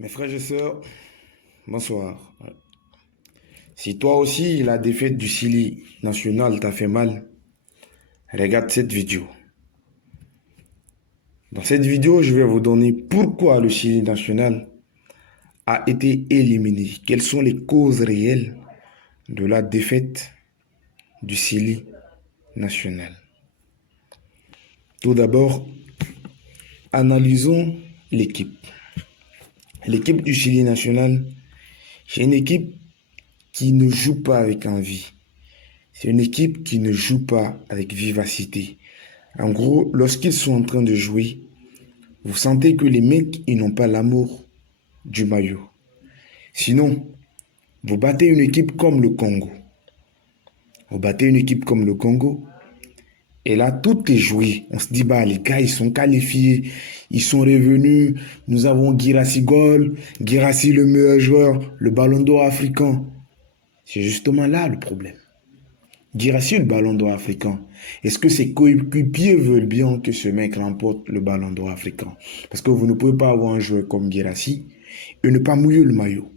Mes frères et sœurs, bonsoir. Si toi aussi la défaite du Chili national t'a fait mal, regarde cette vidéo. Dans cette vidéo, je vais vous donner pourquoi le Chili national a été éliminé. Quelles sont les causes réelles de la défaite du Chili national. Tout d'abord, analysons l'équipe. L'équipe du Chili national, c'est une équipe qui ne joue pas avec envie. C'est une équipe qui ne joue pas avec vivacité. En gros, lorsqu'ils sont en train de jouer, vous sentez que les mecs, ils n'ont pas l'amour du maillot. Sinon, vous battez une équipe comme le Congo. Vous battez une équipe comme le Congo. Et là, tout est joué. On se dit, bah, les gars, ils sont qualifiés. Ils sont revenus. Nous avons Guirassy Gol. Guirassy, le meilleur joueur. Le ballon d'or africain. C'est justement là le problème. Guirassy, le ballon d'or africain. Est-ce que ses coéquipiers veulent bien que ce mec remporte le ballon d'or africain? Parce que vous ne pouvez pas avoir un joueur comme Guirassy et ne pas mouiller le maillot.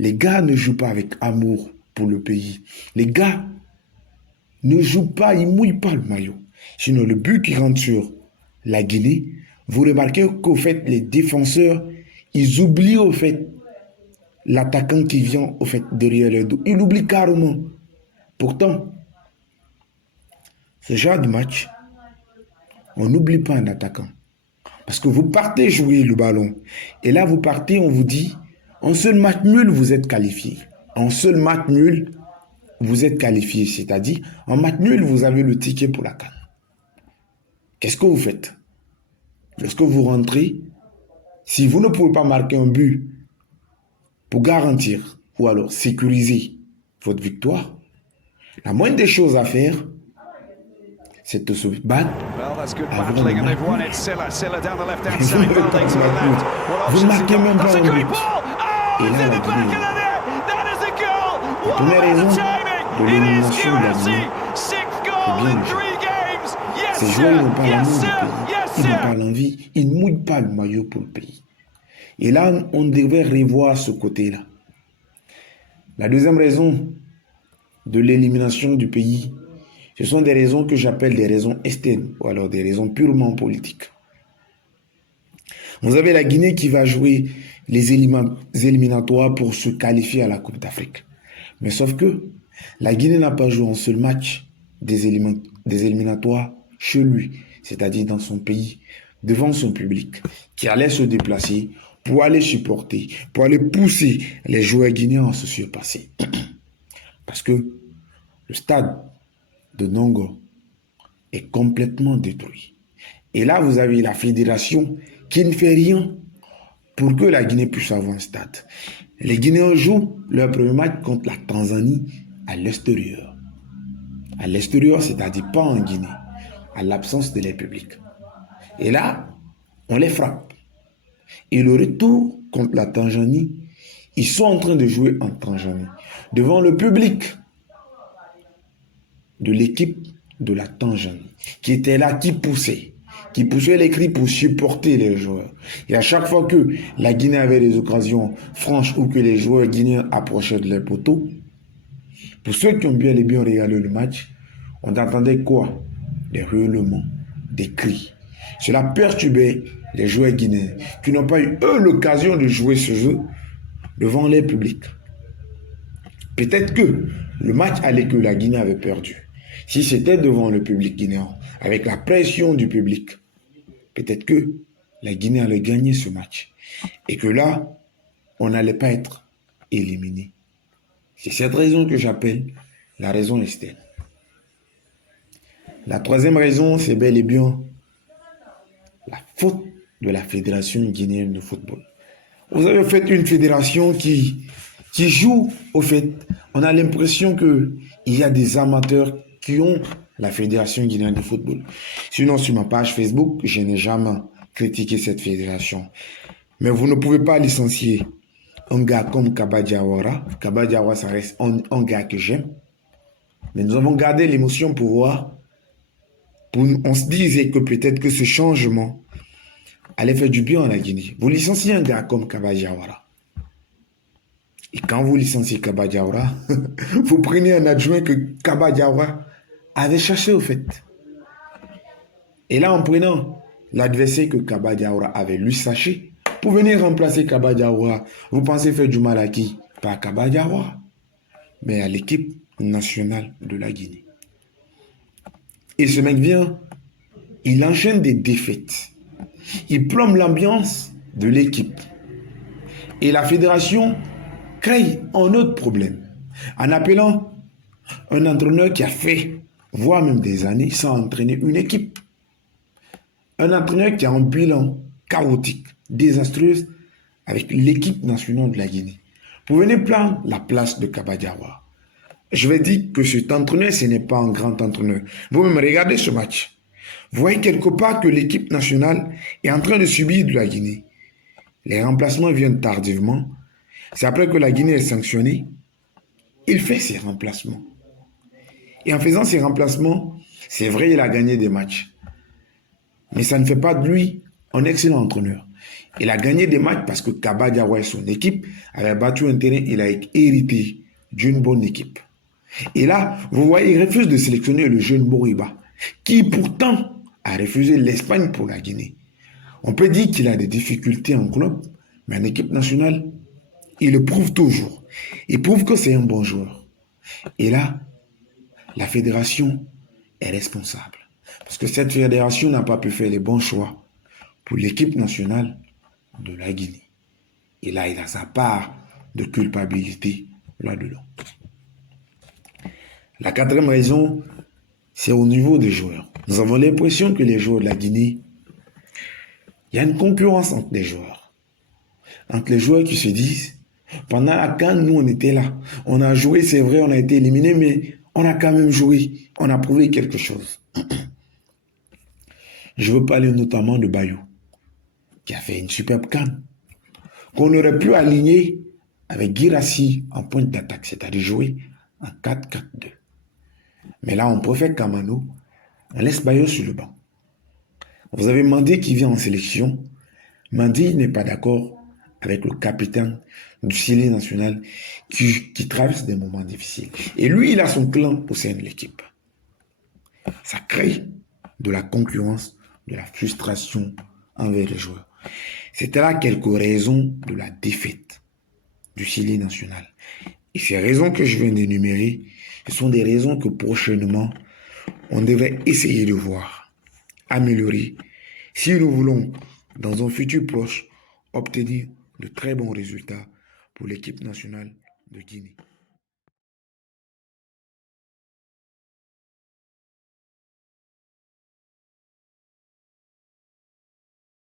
Les gars ne jouent pas avec amour pour le pays. Les gars ne jouent pas, ils ne mouillent pas le maillot. Sinon, le but qui rentre sur la Guinée, vous remarquez qu'au fait, les défenseurs, ils oublient au fait l'attaquant qui vient au fait derrière le dos. Ils l'oublient carrément. Pourtant, ce genre de match, on n'oublie pas un attaquant. Parce que vous partez jouer le ballon. Et là, vous partez, on vous dit, en seul match nul, vous êtes qualifié. En seul match nul, vous êtes qualifié. C'est-à-dire, en match nul, vous avez le ticket pour la CAN. Qu'est-ce que vous faites? Lorsque vous rentrez, si vous ne pouvez pas marquer un but pour garantir ou alors sécuriser votre victoire, la moindre des choses à faire, c'est de se battre. Vous marquez même pas un but. Et là, la Guinée. La première raison de l'élimination de la Guinée, c'est bien le jeu. Ces joueurs n'ont pas l'amour du pays. Ils n'ont pas l'envie. Ils ne mouillent pas le maillot pour le pays. Et là, on devait revoir ce côté-là. La deuxième raison de l'élimination du pays, ce sont des raisons que j'appelle des raisons externes, ou alors des raisons purement politiques. Vous avez la Guinée qui va jouer les éliminatoires pour se qualifier à la Coupe d'Afrique. Mais sauf que la Guinée n'a pas joué un seul match des éliminatoires chez lui, c'est-à-dire dans son pays, devant son public, qui allait se déplacer pour aller supporter, pour aller pousser les joueurs guinéens à se surpasser. Parce que le stade de Nongo est complètement détruit. Et là, vous avez la fédération qui ne fait rien pour que la Guinée puisse avoir un stade. Les Guinéens jouent leur premier match contre la Tanzanie à l'extérieur. À l'extérieur, c'est-à-dire pas en Guinée, à l'absence de l'air public. Et là, on les frappe. Et le retour contre la Tanzanie, ils sont en train de jouer en Tanzanie, devant le public de l'équipe de la Tanzanie, qui était là, qui poussait les cris pour supporter les joueurs. Et à chaque fois que la Guinée avait des occasions franches ou que les joueurs guinéens approchaient de leurs poteaux, pour ceux qui ont bien et bien regardé le match, on entendait quoi? Des hurlements, des cris. Cela perturbait les joueurs guinéens qui n'ont pas eu, eux, l'occasion de jouer ce jeu devant les publics. Peut-être que le match allait que la Guinée avait perdu. Si c'était devant le public guinéen, avec la pression du public, peut-être que la Guinée allait gagner ce match. Et que là, on n'allait pas être éliminé. C'est cette raison que j'appelle la raison externe. La troisième raison, c'est bel et bien la faute de la Fédération guinéenne de football. Vous avez fait une fédération qui joue, au fait, on a l'impression qu'il y a des amateurs qui ont la Fédération guinéenne de football. Sinon, sur ma page Facebook, je n'ai jamais critiqué cette fédération. Mais vous ne pouvez pas licencier un gars comme Kaba Diawara. Kaba Diawara, ça reste un gars que j'aime. Mais nous avons gardé l'émotion pour voir. On se disait que peut-être que ce changement allait faire du bien à la Guinée. Vous licenciez un gars comme Kaba Diawara. Et quand vous licenciez Kaba Diawara, vous prenez un adjoint que Kaba Diawara avait cherché au fait. Et là, en prenant l'adversaire que Kaba Diawara avait lui saché, pour venir remplacer Kaba Diawara, vous pensez faire du mal à qui? Pas à Kaba Diawara, mais à l'équipe nationale de la Guinée. Et ce mec vient, il enchaîne des défaites. Il plombe l'ambiance de l'équipe. Et la fédération crée un autre problème en appelant un entraîneur qui a fait, voire même des années, sans entraîner une équipe. Un entraîneur qui a un bilan chaotique, désastreuse avec l'équipe nationale de la Guinée. Pour venir prendre la place de Kaba Diawara, je vais dire que cet entraîneur, ce n'est pas un grand entraîneur. Vous-même regardez ce match. Vous voyez quelque part que l'équipe nationale est en train de subir de la Guinée. Les remplacements viennent tardivement. C'est après que la Guinée est sanctionnée. Il fait ses remplacements. Et en faisant ses remplacements, c'est vrai, il a gagné des matchs. Mais ça ne fait pas de lui un excellent entraîneur. Il a gagné des matchs parce que Kaba Diawara et son équipe avaient battu un terrain. Il a hérité d'une bonne équipe. Et là, vous voyez, il refuse de sélectionner le jeune Moriba, qui pourtant a refusé l'Espagne pour la Guinée. On peut dire qu'il a des difficultés en club, mais en équipe nationale, il le prouve toujours. Il prouve que c'est un bon joueur. Et là, la fédération est responsable. Parce que cette fédération n'a pas pu faire les bons choix pour l'équipe nationale de la Guinée. Et là, il a sa part de culpabilité là-dedans. La quatrième raison, c'est au niveau des joueurs. Nous avons l'impression que les joueurs de la Guinée, il y a une concurrence entre les joueurs. Entre les joueurs qui se disent, pendant la CAN, nous on était là. On a joué, c'est vrai, on a été éliminé, mais on a quand même joué. On a prouvé quelque chose. Je veux parler notamment de Bayou, qui a fait une superbe CAN, qu'on aurait pu aligner avec Guirassy en pointe d'attaque, c'est-à-dire jouer en 4-4-2. Mais là, on préfère Kamano, on laisse Bayo sur le banc. Vous avez Mandé qui vient en sélection. Mandé n'est pas d'accord avec le capitaine du Chili national qui traverse des moments difficiles. Et lui, il a son clan au sein de l'équipe. Ça crée de la concurrence, de la frustration envers les joueurs. C'était là quelques raisons de la défaite du Chili national. Et ces raisons que je viens d'énumérer, ce sont des raisons que prochainement, on devrait essayer de voir, améliorer, si nous voulons, dans un futur proche, obtenir de très bons résultats pour l'équipe nationale de Guinée.